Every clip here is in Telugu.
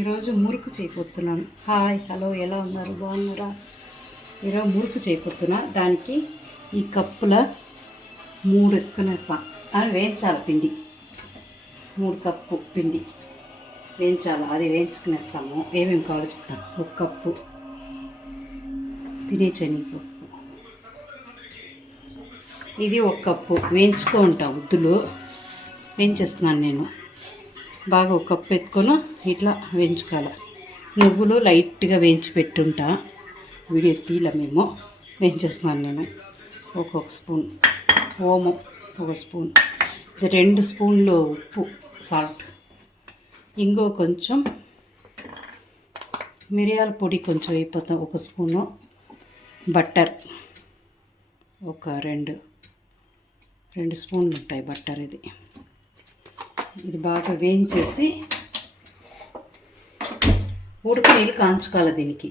ఈరోజు మురుకు చేయబోతున్నాను హాయ్ హలో ఎలా ఉన్నారు? బాగున్నారా? ఈరోజు మురుకు చేయబోతున్నా దానికి ఈ కప్పుల మూడు ఎత్తుకునేస్తాం. అది వేయించాలి పిండి. మూడు కప్పు పిండి. వేయించాలి అది వేయించుకునేస్తాము. ఏమేమి కావాలో చెప్తాను ఒక కప్పు తినే శనగపప్పు ఇది ఒక కప్పు. వేయించుకో ఉంటా ఉద్దులు వేయించేస్తున్నాను నేను? బాగా ఒక కప్పు ఎత్తుకొని ఇట్లా వేయించుకోవాలి. నువ్వులు లైట్గా వేయించి పెట్టుంటా. వీడియో తీల మేము. వేయించేస్తున్నాను నేను. ఒక్కొక్క స్పూన్. ఓము ఒక స్పూన్. ఇది రెండు స్పూన్లు ఉప్పు సాల్ట్. ఇంకో కొంచెం మిరియాల పొడి కొంచెం అయిపోతాం ఒక స్పూను. బట్టర్. ఒక రెండు. రెండు స్పూన్లు ఉంటాయి బట్టర్ ఇది. ఇది బాగా వేయించేసి ఉడుకు నీళ్ళు కాంచుకోవాలి దీనికి.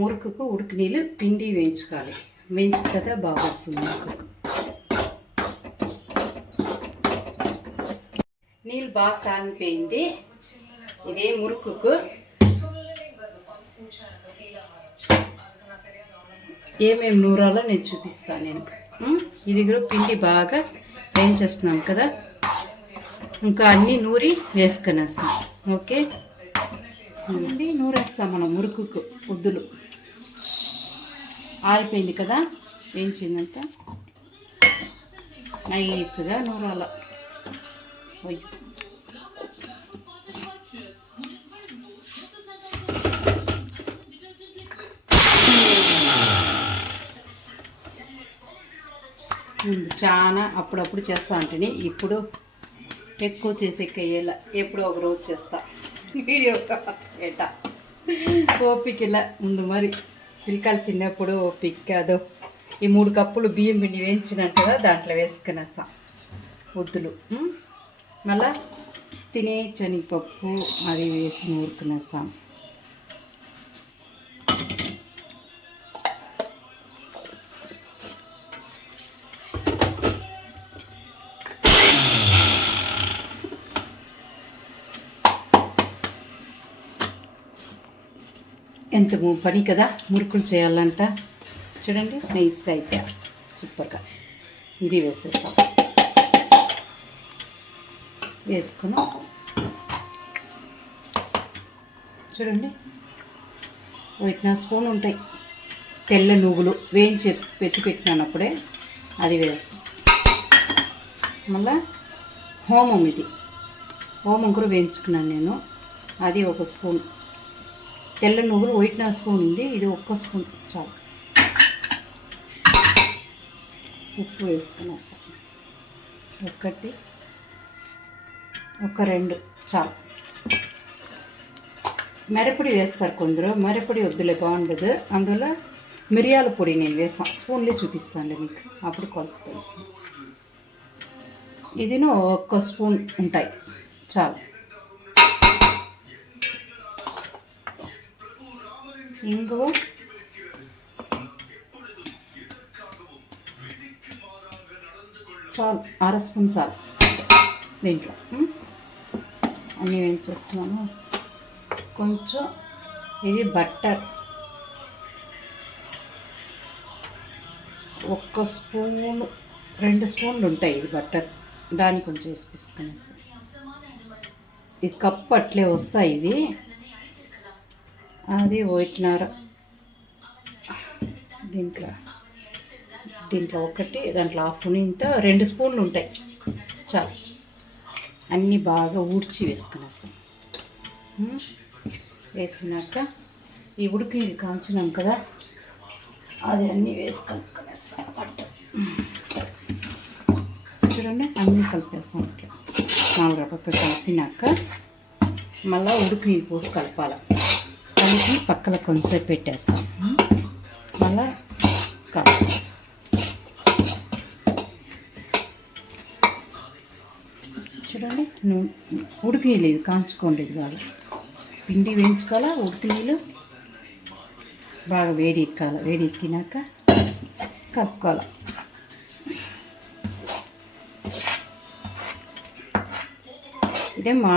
మురుకుకు ఉడుకు నీళ్ళు పిండి వేయించుకోవాలి. వేయించుకుంటే బాగా వస్తుంది మురుకుకు నీళ్ళు బాగా కాగిపోయింది ఇదే మురుకుకు. ఏమేమి నూరాలో నేను చూపిస్తాను నేను. ఇది కూడా పిండి బాగా వేయించేస్తున్నాం కదా. ఇంకా అన్నీ నూరి వేసుకునేస్తాం. ఓకే? అన్నీ నూరేస్తాం మనం మురుకుకు ఉద్దులు ఆరిపోయింది కదా? వేయించిందంట నైస్గా నూరాల. పోయి చాలా అప్పుడప్పుడు చేస్తా అంటే ఇప్పుడు ఎక్కువ చేసేకి కయ్యేలా ఎప్పుడో ఒక రోజు చేస్తా. వీడియో ఏట. ఓపిక ఇలా ముందు మరి. పిల్లకాయలు చిన్నప్పుడు ఓపిక కాదు. ఈ మూడు కప్పులు బియ్యం పిండి వేయించినట్టు కదా దాంట్లో వేసుకునేస్తాం వద్దులు ఉం? మళ్ళా తినే శనగపప్పు అది వేసి నూరుకునేస్తాం ఎంత పని కదా మురుకులు చేయాలంట. చూడండి నైస్గా అయిపోయా సూపర్గా ఇది వేసేస్తాం వేసుకుని చూడండి వైట్నా స్పూన్ ఉంటాయి. తెల్ల నువ్వులు వేయించి పెట్టి పెట్టినప్పుడే అది వేస్తాం మళ్ళా హోమం ఇది. హోమం కూడా వేయించుకున్నాను నేను. అది ఒక స్పూన్ తెల్ల నువ్వులు వైట్ నా స్పూన్ ఉంది. ఇది ఒక్క స్పూన్. చాలు. ఉప్పు వేసుకుని వస్తాం ఒకటి ఒక రెండు. చాలు. మిరపొడి వేస్తారు కొందరు. మిరపొడి వద్దులే బాగుండదు. అందువల్ల మిరియాల పొడి నేను వేసాను స్పూన్లే చూపిస్తానులే మీకు. అప్పుడు కొలత తెలుసు ఇదిను ఒక్క స్పూన్ ఉంటాయి. చాలు. ఇంగువ చాలు అర స్పూన్ చాలు. దీంట్లో. అన్నీ ఏం చేస్తున్నాము కొంచెం ఇది బట్టర్. ఒక్క స్పూన్ రెండు స్పూన్లు ఉంటాయి ఇది బట్టర్. దాన్ని కొంచెం వేసి పిసుకునేసి. ఈ కప్పు అట్లే వస్తాయి ఇది. అది వైట్నర్ దీంట్లో దీంట్లో ఒకటి దాంట్లో హాఫ్ ఇంత రెండు స్పూన్లు ఉంటాయి. చాలు. అన్నీ బాగా ఊడ్చి వేసుకునేస్తాం వేసినాక ఈ ఉడికి కాల్చినాం కదా అది అన్నీ వేసి కలుపుకునేస్తాం అన్నమాట చూడండి అన్నీ కలిపేస్తాం ఇట్లా. నాలుగు పక్క కలిపినాక మళ్ళీ ఉడికి పోసి కలపాలి. కలిపి పక్కన కొంచెంసేపు పెట్టేస్తాం. మళ్ళా కలపాలి చూడండి నువ్వు ఉడికి కాంచుకోండి ఇది కాదు. పిండి వేయించుకోవాలా ఉడికి నీళ్ళు? బాగా వేడి ఎక్కాలి వేడి ఎక్కినాక కలుపుకోవాలి. ఇదే మా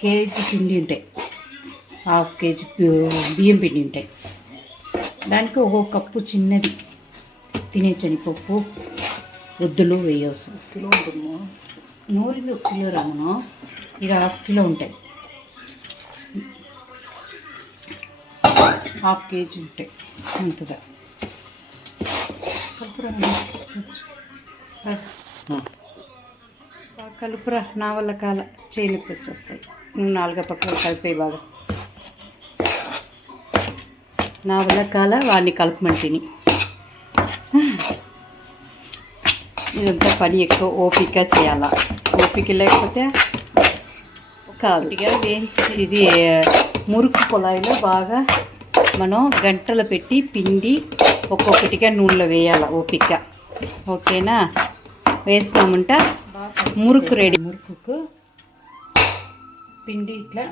కేజీ పిండి ఉంటాయి. హాఫ్ కేజీ బియ్యం పిండి ఉంటాయి. దానికి ఒక్కొక్క కప్పు చిన్నది తినే శనగపప్పు వద్దులు వేయవచ్చు కిలో ఉంటుందా నూరింది ఒక కిలో రామను ఇది హాఫ్ కిలో ఉంటాయి. హాఫ్ కేజీ ఉంటాయి. అంతదా కలుపురా కలుపురా. నా వల్ల కాల చేయి నొప్పి వచ్చేస్తాయి. నువ్వు నాలుగో పక్కన కలిపే బాగా. నా వల్ల కాల వాడిని కలపమంటిని. ఇదంతా పని ఎక్కువ ఓపిక చేయాలా. ఓపిక లేకపోతే కాబట్టిగా వేయించి ఇది మురుకు పొలాయిలో బాగా మనం గంటలు పెట్టి పిండి ఒక్కొక్కటిగా నూనెలో వేయాలి ఓపిక. ఓకేనా? వేస్తామంట మురుకు రెడీ. మురుకుకు పిండి ఇట్లా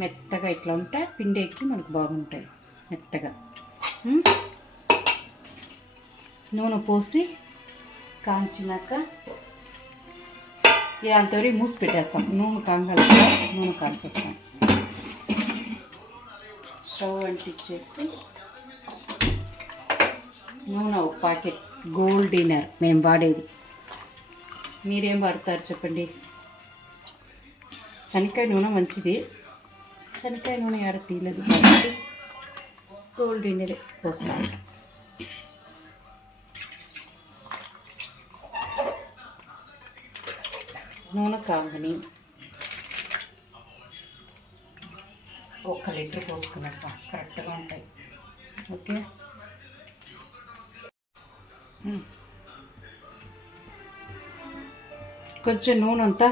మెత్తగా ఇట్లా ఉంటే పిండి ఎక్కి మనకు బాగుంటాయి. మెత్తగా. నూనె పోసి కాంచినాక అంతవరకు మూసి పెట్టేస్తాం. నూనె కాంగాలి నూనె కాల్చేస్తాం. స్టవ్ అంటిచ్చేసి నూనె ఒక ప్యాకెట్ గోల్డ్ డిన్నర్ మేము వాడేది. మీరేం వాడతారు చెప్పండి? శనక్కాయ నూనె మంచిది. శనక్కాయ నూనె ఆడ తీయలేదు కాబట్టి గోల్డ్ ఇండియలే పోస్తాం. నూనె కాగని ఒక్క లీటర్ పోసుకునేస్తాం కరెక్ట్గా ఉంటాయి. ఓకే? కొంచెం నూనె అంతా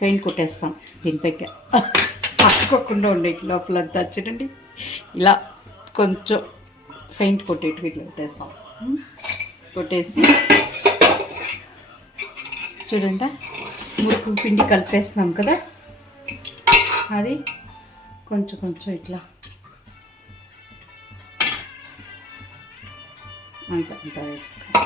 పెయింట్ కొట్టేస్తాం దీనిపైకి. పట్టుకోకుండా ఉండే లోపలంతా. చూడండి. ఇలా. కొంచెం పెయింట్ కొట్టేట్టు ఇట్లా కొట్టేస్తాం. కొట్టేసి చూడండి మురుకు పిండి కలిపేస్తున్నాం కదా? అది కొంచెం కొంచెం ఇట్లా. అంత అంత వేసుకో.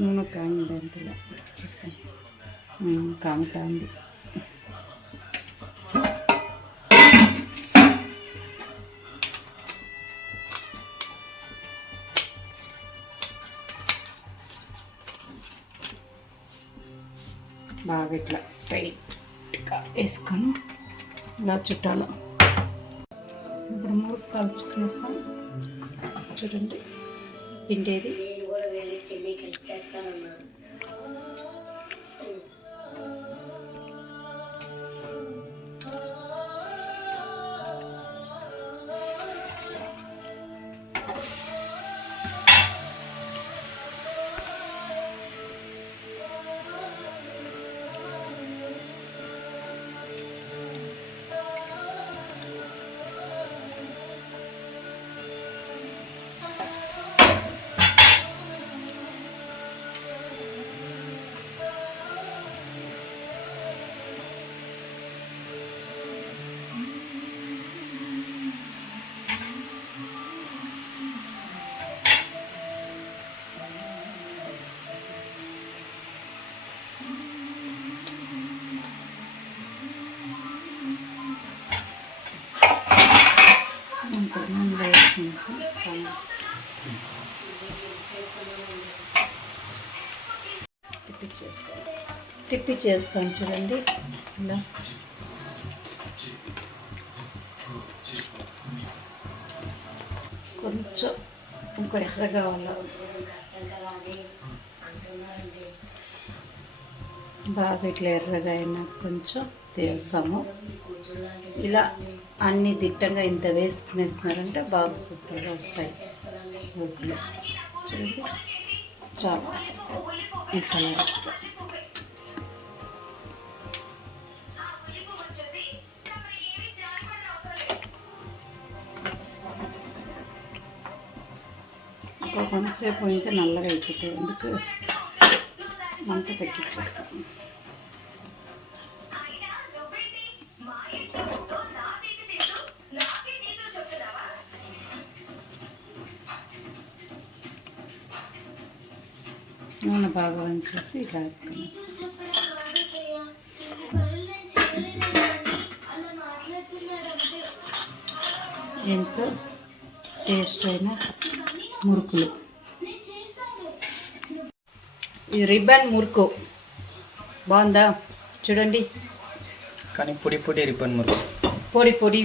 నూనె కాగింది అంతలో. చూస్తాను. కాగుతుంది బాగా ఇట్లా టైట్గా వేసుకొని ఇలా చుట్టాలి. ఇప్పుడు మూడు కలుచుకునేస్తాం చూడండి పిండేది. తిప్పి వేసుకునేసి తిప్పిచ్చేస్తాను. తిప్పిచ్చేస్తాను చూడండి. ఇలా కొంచెం ఇంకా ఎర్రగా కావాలా బాగా ఇట్లా ఎర్రగా అయినా కొంచెం తీసాము ఇలా అన్ని దిట్టంగా ఇంత వేసుకునేస్తున్నారంటే బాగా సూపర్గా వస్తాయి ఊపిలో. చూడండి. చాలా ఈ కలర్. ఒక కొంతసేపు అయితే నల్లగా అయిపోతాయి. అందుకు మంట తగ్గించేస్తాను. నూనె బాగా వంచేసి ఇలా ఎంతో టేస్ట్ అయిన మురుకులు. ఇది రిబ్బన్ మురుకు. బాగుందా? చూడండి. కానీ పొడి పొడి రిబ్బన్ మురుకు. పొడి పొడి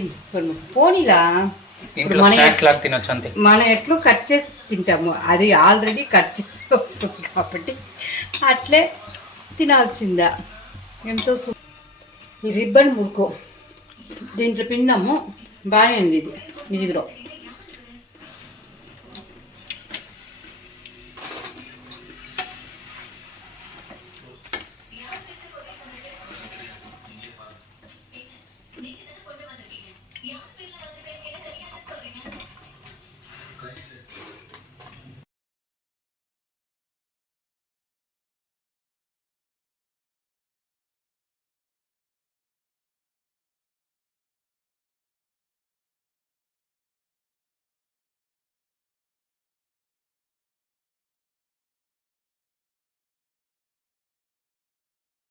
పోనీలా. ఇప్పుడు మన తినొచ్చు అంతే. మనం ఎట్లు కట్ చేసి తింటాము. అది ఆల్రెడీ కట్ చేసి వస్తుంది కాబట్టి అట్లే తినాల్సిందా. ఎంతో సు ఈ రిబ్బన్ మురుకు. దీంట్లో పిండాము బాగానే ఉంది ఇది. ఇదిగో.